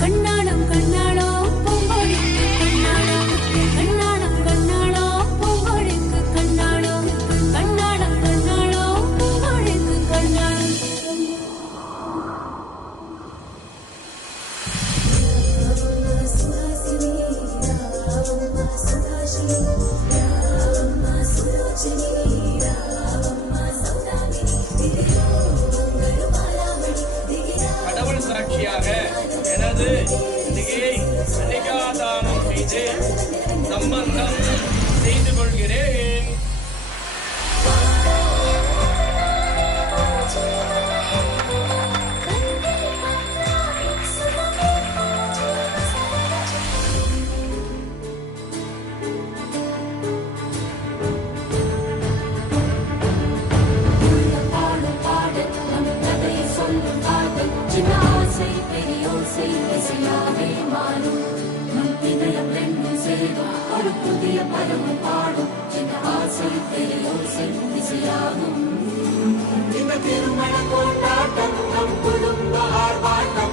கண்ணாடம் கண்ணாளோ பூங்கொடிக்கு கண்ணாடம் கண்ணாடம் கண்ணாளோ பூங்கொடிக்கு கண்ணாடம் கண்ணாடம் கண்ணாளோ பூங்கொடிக்கு கண்ணாடம் சுஹாசினி ராம சுதாஷினி ராம சுலோச்சனி கடவுள் சாட்சியாக எனது நிகையை அநிகாதானம் செய்து சம்பந்தம் செய்து கொள்கிறேன். புதிய பருவம் பாடும் சின்ன ஆசை பெரியோசை திசையாகும். இந்த திருமண கொண்டாட்டம் நம் குடும்ப ஆர்ப்பாட்டம்